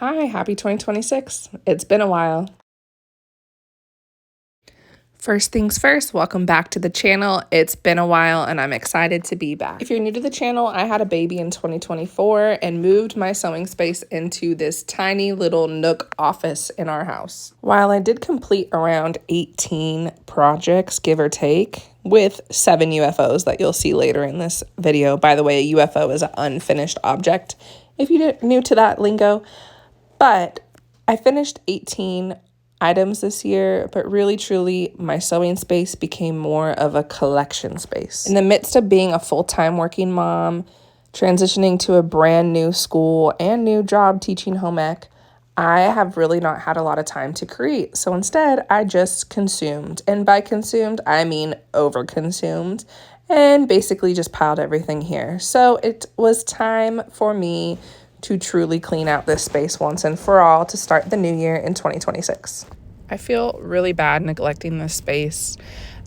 Hi, happy 2026. It's been a while. First things first, welcome back to the channel. It's been a while and I'm excited to be back. If you're new to the channel, I had a baby in 2024 and moved my sewing space into this tiny little nook office in our house. While I did complete around 18 projects, give or take, with 7 UFOs that you'll see later in this video. By the way, a UFO is an unfinished object, if you're new to that lingo. But I finished 18 items this year, but really truly my sewing space became more of a collection space. In the midst of being a full-time working mom, transitioning to a brand new school and new job teaching home ec, I have really not had a lot of time to create. So instead, I just consumed. And by consumed, I mean overconsumed, and basically just piled everything here. So it was time for me to truly clean out this space once and for all to start the new year in 2026. I feel really bad neglecting this space.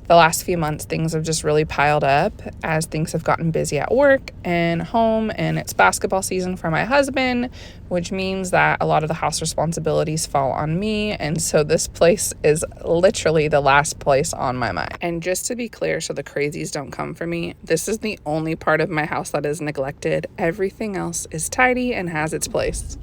The last few months, things have just really piled up as things have gotten busy at work and home, and it's basketball season for my husband, which means that a lot of the house responsibilities fall on me, and so this place is literally the last place on my mind. And just to be clear, so the crazies don't come for me, this is the only part of my house that is neglected. Everything else is tidy and has its place.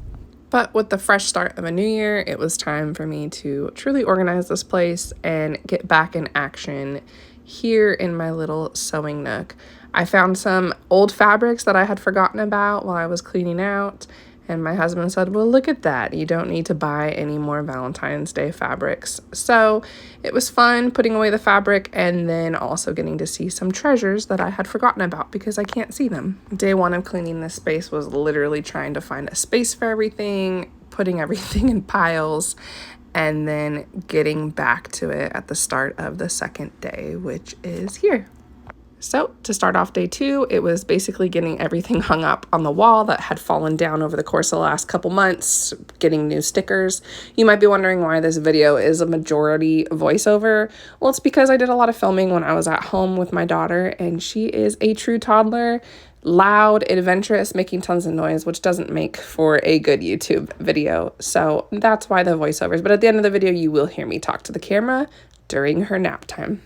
But with the fresh start of a new year, it was time for me to truly organize this place and get back in action here in my little sewing nook. I found some old fabrics that I had forgotten about while I was cleaning out, and my husband said, well, look at that. You don't need to buy any more Valentine's Day fabrics. So it was fun putting away the fabric and then also getting to see some treasures that I had forgotten about because I can't see them. Day one of cleaning this space was literally trying to find a space for everything, putting everything in piles, and then getting back to it at the start of the second day, which is here. So to start off day two, it was basically getting everything hung up on the wall that had fallen down over the course of the last couple months, getting new stickers. You might be wondering why this video is a majority voiceover. Well, it's because I did a lot of filming when I was at home with my daughter, and she is a true toddler, loud, adventurous, making tons of noise, which doesn't make for a good YouTube video. So that's why the voiceovers. But at the end of the video, you will hear me talk to the camera during her nap time.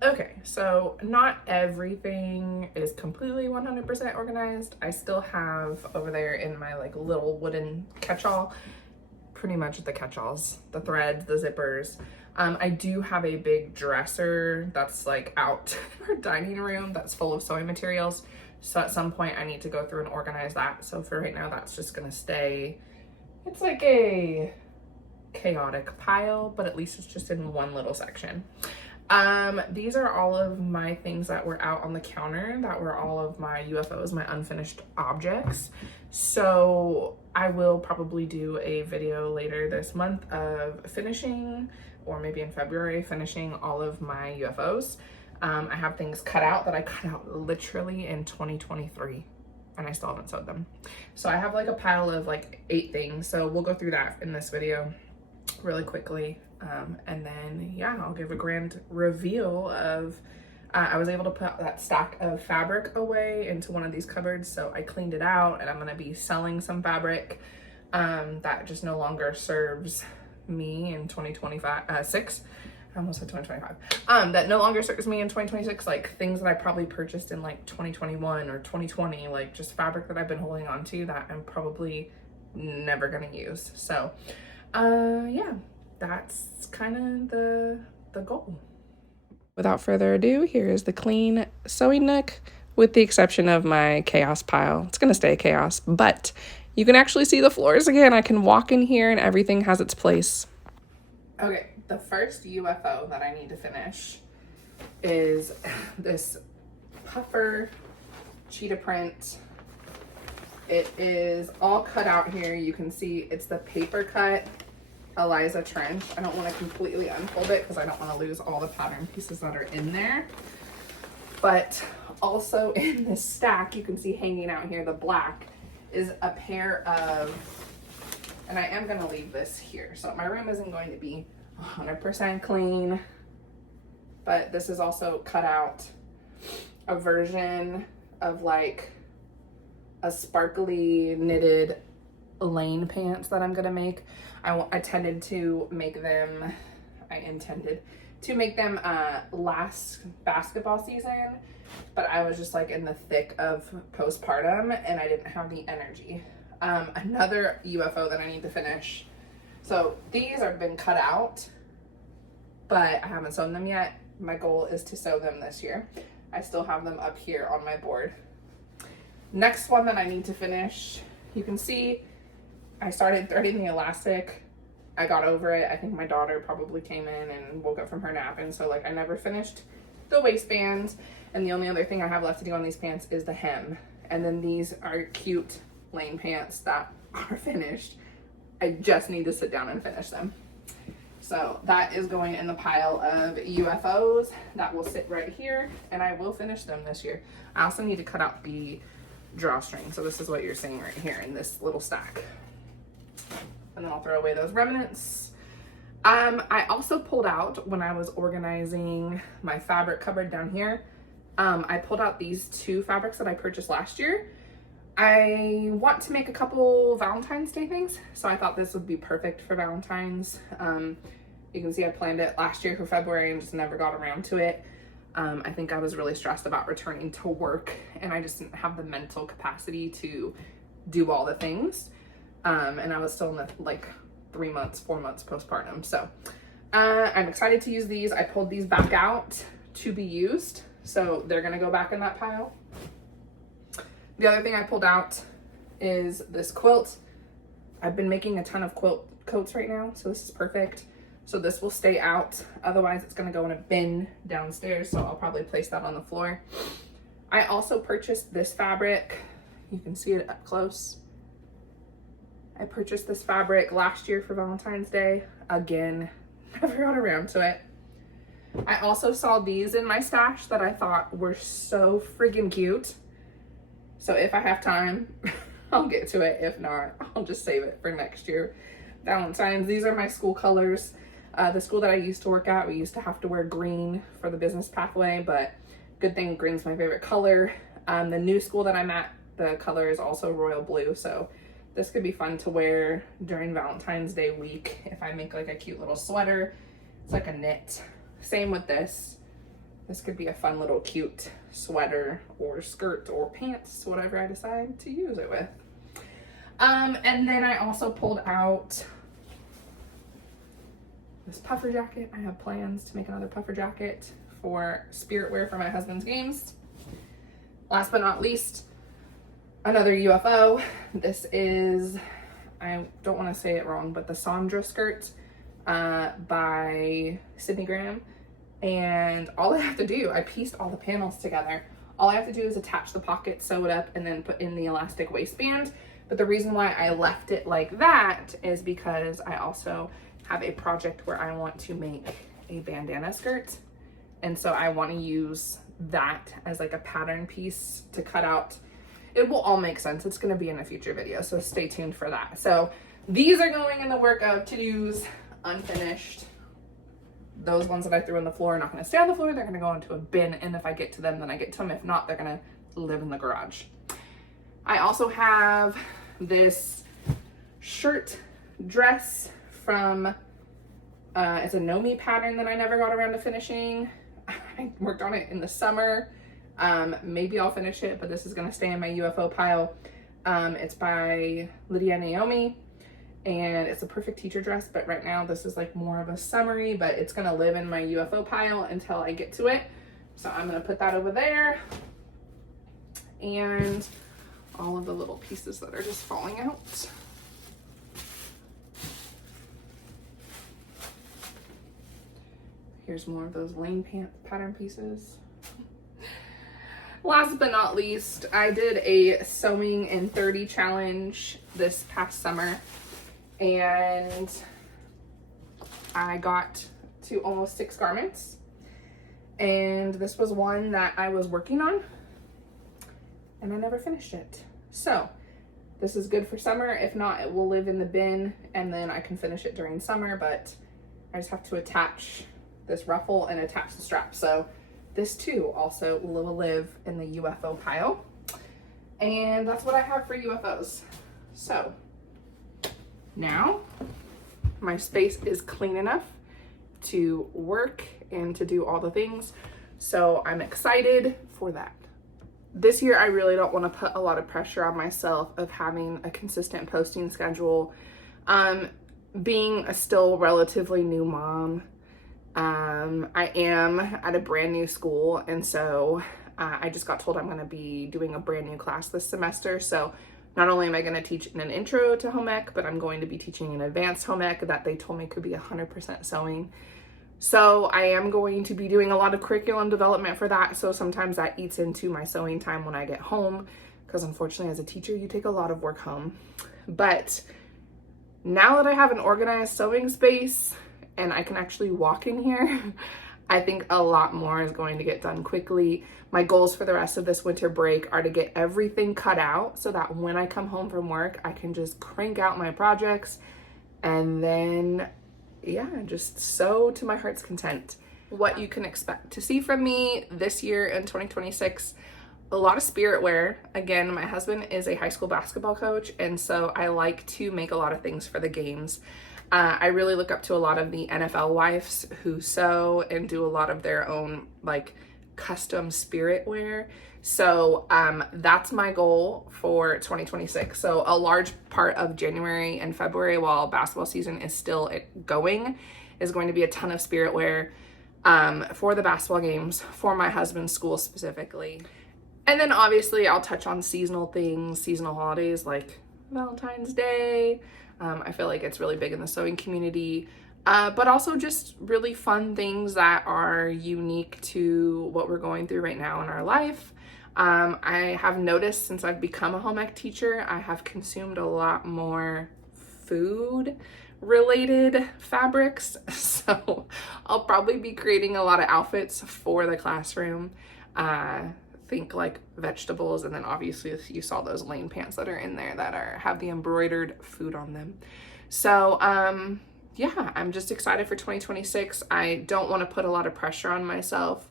Okay, so not everything is completely 100% organized. I still have over there in my like little wooden catch-all, pretty much the catch-alls, the threads, the zippers. I do have a big dresser that's like out in our dining room that's full of sewing materials. So at some point I need to go through and organize that. So for right now, that's just gonna stay, it's like a chaotic pile, but at least it's just in one little section. These are all of my things that were out on the counter, that were all of my UFOs, my unfinished objects. So I will probably do a video later this month of finishing, or maybe in February, finishing all of my UFOs. I have things cut out that I cut out literally in 2023 and I still haven't sewed them. So I have like a pile of like 8 things. So we'll go through that in this video really quickly. And then, yeah, I'll give a grand reveal of, I was able to put that stack of fabric away into one of these cupboards. So I cleaned it out and I'm going to be selling some fabric, that just no longer serves me in 2025, I almost said 2025, that no longer serves me in 2026, like things that I probably purchased in like 2021 or 2020, like just fabric that I've been holding on to that I'm probably never going to use. So, yeah. That's kind of the goal. Without further ado, here is the clean sewing nook, with the exception of my chaos pile. It's going to stay chaos, but you can actually see the floors again. I can walk in here and everything has its place. Okay, the first UFO that I need to finish is this puffer cheetah print. It is all cut out here. You can see it's the paper cut Eliza trench. I don't want to completely unfold it because I don't want to lose all the pattern pieces that are in there. But also in this stack, you can see hanging out here, the black, is a pair of, and I am going to leave this here. So my room isn't going to be 100% clean, but this is also cut out a version of like a sparkly knitted lane pants that I'm gonna make. I intended to make them last basketball season, but I was just like in the thick of postpartum and I didn't have the energy. Another UFO that I need to finish. So these have been cut out, but I haven't sewn them yet. My goal is to sew them this year. I still have them up here on my board. Next one that I need to finish, you can see I started threading the elastic. I got over it. I think my daughter probably came in and woke up from her nap, and so like I never finished the waistbands. And the only other thing I have left to do on these pants is the hem. And then these are cute lane pants that are finished. I just need to sit down and finish them. So that is going in the pile of UFOs that will sit right here, and I will finish them this year. I also need to cut out the drawstring. So this is what you're seeing right here in this little stack. And then I'll throw away those remnants. I also pulled out, when I was organizing my fabric cupboard down here, I pulled out these two fabrics that I purchased last year. I want to make a couple Valentine's Day things, so I thought this would be perfect for Valentine's. You can see I planned it last year for February and just never got around to it. I think I was really stressed about returning to work, and I just didn't have the mental capacity to do all the things. And I was still in the like 4 months postpartum. So I'm excited to use these. I pulled these back out to be used, so they're gonna go back in that pile. The other thing I pulled out is this quilt. I've been making a ton of quilt coats right now, so this is perfect. So this will stay out. Otherwise, it's gonna go in a bin downstairs, so I'll probably place that on the floor. I also purchased this fabric. You can see it up close. I purchased this fabric last year for Valentine's Day. Again, never got around to it. I also saw these in my stash that I thought were so friggin' cute. So if I have time, I'll get to it. If not, I'll just save it for next year. Valentine's. These are my school colors. The school that I used to work at, we used to have to wear green for the business pathway, but good thing green's my favorite color. The new school that I'm at, the color is also royal blue, so this could be fun to wear during Valentine's Day week if I make like a cute little sweater. It's like a knit. Same with this. This could be a fun little cute sweater or skirt or pants, whatever I decide to use it with. And then I also pulled out this puffer jacket. I have plans to make another puffer jacket for spirit wear for my husband's games. Last but not least, another UFO. This is, I don't want to say it wrong, but the Sandra skirt by Sydney Graham. And all I have to do, I pieced all the panels together. All I have to do is attach the pocket, sew it up, and then put in the elastic waistband. But the reason why I left it like that is because I also have a project where I want to make a bandana skirt. And so I want to use that as like a pattern piece to cut out. It will all make sense. It's going to be in a future video, so stay tuned for that. So these are going in the work of to-dos, unfinished. Those ones that I threw on the floor are not going to stay on the floor. They're going to go into a bin, and if I get to them, then I get to them. If not, they're going to live in the garage. I also have this shirt dress from, it's a KnowMe pattern that I never got around to finishing. I worked on it in the summer. Maybe I'll finish it, but this is going to stay in my UFO pile. It's by Lydia Naomi. And it's a perfect teacher dress, but right now this is like more of a summery, but it's gonna live in my UFO pile until I get to it. So I'm gonna put that over there. And all of the little pieces that are just falling out. Here's more of those lane pattern pieces. Last but not least, I did a sewing in 30 challenge this past summer. And I got to almost 6 garments, and this was one that I was working on and I never finished it. So this is good for summer. If not, it will live in the bin and then I can finish it during summer, but I just have to attach this ruffle and attach the strap. So this too also will live in the UFO pile. And that's what I have for UFOs. So Now, my space is clean enough to work and to do all the things. So I'm excited for that. This year, I really don't want to put a lot of pressure on myself of having a consistent posting schedule. Being a still relatively new mom, I am at a brand new school, and so I just got told I'm going to be doing a brand new class this semester. So not only am I going to teach an intro to home ec, but I'm going to be teaching an advanced home ec that they told me could be 100% sewing. So I am going to be doing a lot of curriculum development for that. So sometimes that eats into my sewing time when I get home, because unfortunately as a teacher, you take a lot of work home. But now that I have an organized sewing space and I can actually walk in here, I think a lot more is going to get done quickly. My goals for the rest of this winter break are to get everything cut out so that when I come home from work, I can just crank out my projects and then, yeah, just sew to my heart's content. What you can expect to see from me this year in 2026, a lot of spirit wear. Again, my husband is a high school basketball coach, and so I like to make a lot of things for the games. I really look up to a lot of the NFL wives who sew and do a lot of their own like custom spirit wear. So that's my goal for 2026. So a large part of January and February, while basketball season is still going, is going to be a ton of spirit wear for the basketball games, for my husband's school specifically. And then obviously I'll touch on seasonal things, seasonal holidays like Valentine's Day. I feel like it's really big in the sewing community, but also just really fun things that are unique to what we're going through right now in our life. I have noticed since I've become a home ec teacher, I have consumed a lot more food related fabrics. So I'll probably be creating a lot of outfits for the classroom. Think like vegetables, and then obviously you saw those lane pants that are in there that have the embroidered food on them. So yeah, I'm just excited for 2026. I don't want to put a lot of pressure on myself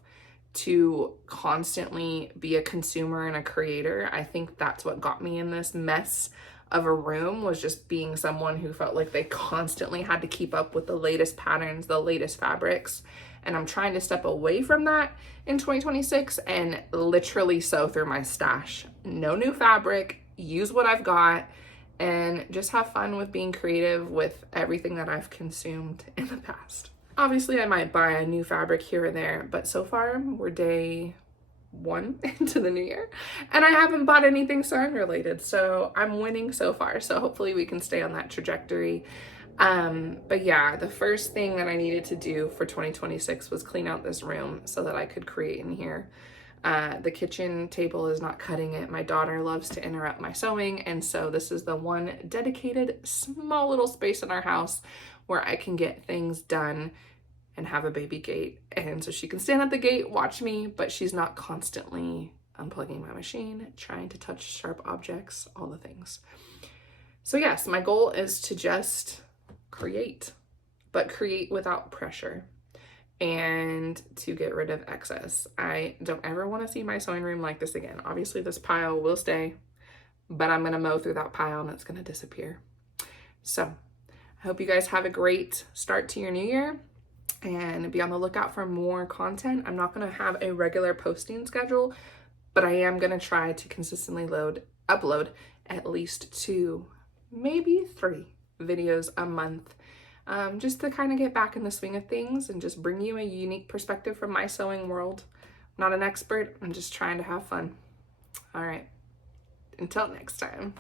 to constantly be a consumer and a creator. I think that's what got me in this mess of a room, was just being someone who felt like they constantly had to keep up with the latest patterns, the latest fabrics. And I'm trying to step away from that in 2026 and literally sew through my stash. No new fabric, use what I've got, and just have fun with being creative with everything that I've consumed in the past. Obviously, I might buy a new fabric here or there, but so far we're day 1 into the new year and I haven't bought anything sewing related. So I'm winning so far. So hopefully we can stay on that trajectory. But yeah, the first thing that I needed to do for 2026 was clean out this room so that I could create in here. The kitchen table is not cutting it. My daughter loves to interrupt my sewing, and so this is the one dedicated small little space in our house where I can get things done and have a baby gate. And so she can stand at the gate, watch me, but she's not constantly unplugging my machine, trying to touch sharp objects, all the things. So yes, my goal is to just create, but create without pressure, and to get rid of excess. I don't ever want to see my sewing room like this again. Obviously this pile will stay, but I'm going to mow through that pile and it's going to disappear. So I hope you guys have a great start to your new year and be on the lookout for more content. I'm not going to have a regular posting schedule, but I am going to try to consistently upload at least 2, maybe 3 videos a month, just to kind of get back in the swing of things and just bring you a unique perspective from my sewing world. I'm not an expert, I'm just trying to have fun. All right, until next time.